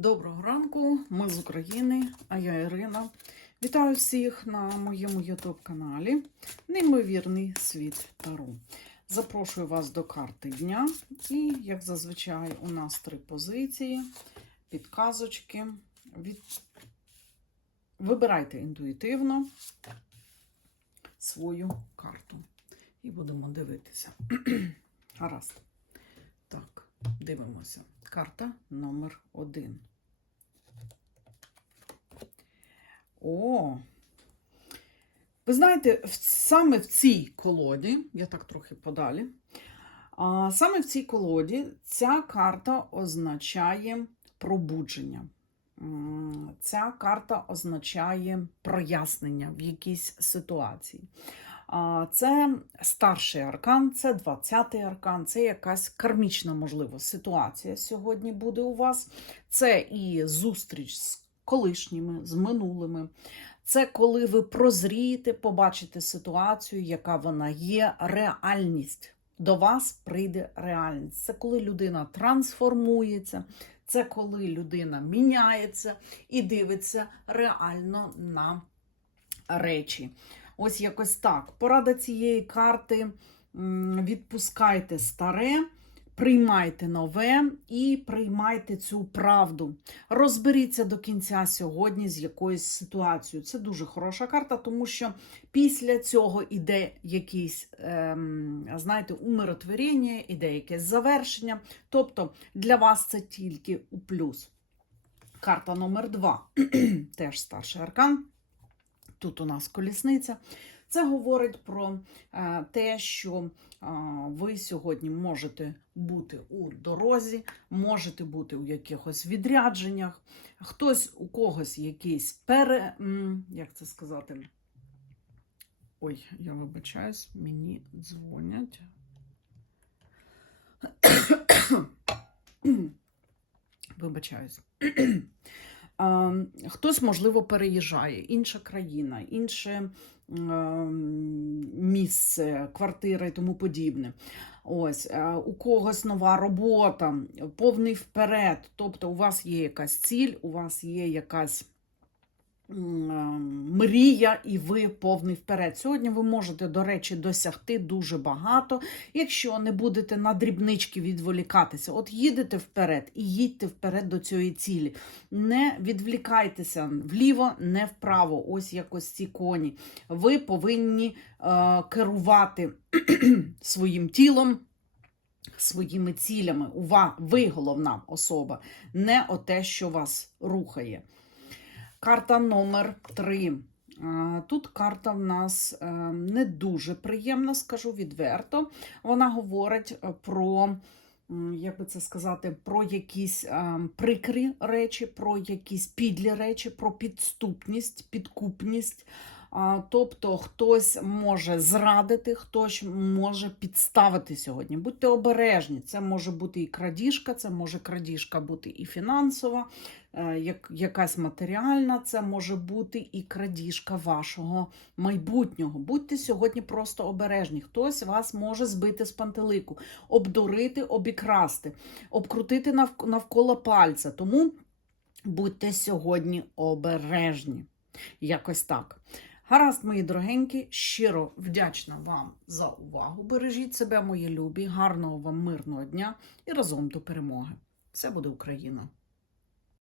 Доброго ранку, ми з України, а я Ірина. Вітаю всіх на моєму YouTube каналі Неймовірний світ Таро. Запрошую вас до карти дня. І, як зазвичай, у нас три позиції, підказочки. Від... Вибирайте інтуїтивно свою карту. І будемо дивитися. Гаразд. Так, дивимося. Карта номер один. О! Ви знаєте, саме в цій колоді, я так трохи подалі, саме в цій колоді ця карта означає пробудження. Ця карта означає прояснення в якійсь ситуації. Це старший аркан, це 20-й аркан, це якась кармічна, можливо, ситуація сьогодні буде у вас. Це і зустріч з колишніми, з минулими. Це коли ви прозрієте, побачите ситуацію, яка вона є, реальність. До вас прийде реальність. Це коли людина трансформується, це коли людина міняється і дивиться реально на речі. Ось якось так. Порада цієї карти: відпускайте старе, приймайте нове і приймайте цю правду. Розберіться до кінця сьогодні з якоюсь ситуацією. Це дуже хороша карта, тому що після цього іде якийсь, ем, знаєте, умиротворення, іде якесь завершення. Тобто для вас це тільки у плюс. Карта номер два. Теж старший аркан. Тут у нас колісниця. Це говорить про е, те, що е, ви сьогодні можете бути у дорозі, можете бути у якихось відрядженнях, хтось у когось якийсь пере. Як це сказати? Ой, я вибачаюсь, мені дзвонять. Вибачаюсь. А, Хтось, можливо, переїжджає, інша країна, інше ем, місце, квартира і тому подібне. Ось е, у когось нова робота, повний вперед. Тобто, у вас є якась ціль, у вас є якась ем, мрія, і ви повний вперед. Сьогодні ви можете, до речі, досягти дуже багато, якщо не будете на дрібнички відволікатися. От їдете вперед і їдьте вперед до цієї цілі. Не відвлікайтеся вліво, не вправо. Ось якось ці коні. Ви повинні е, керувати своїм тілом. Своїми цілями, Ува, ви головна особа, не оте, що вас рухає. Карта номер 3. Тут карта в нас е, не дуже приємна, скажу відверто. Вона говорить е, про, як би це сказати, про якісь е, прикрі речі, про якісь підлі речі, про підступність, підкупність. Тобто хтось може зрадити, хтось може підставити сьогодні. Будьте обережні. Це може бути і крадіжка, це може крадіжка бути і фінансова, якась матеріальна, це може бути і крадіжка вашого майбутнього. Будьте сьогодні просто обережні. Хтось вас може збити з пантелику, обдурити, обікрасти, обкрутити навк- навколо пальця. Тому будьте сьогодні обережні. Якось так. Гаразд, мої дорогенькі, щиро вдячна вам за увагу. Бережіть себе, мої любі, гарного вам мирного дня і разом до перемоги. Все буде Україна!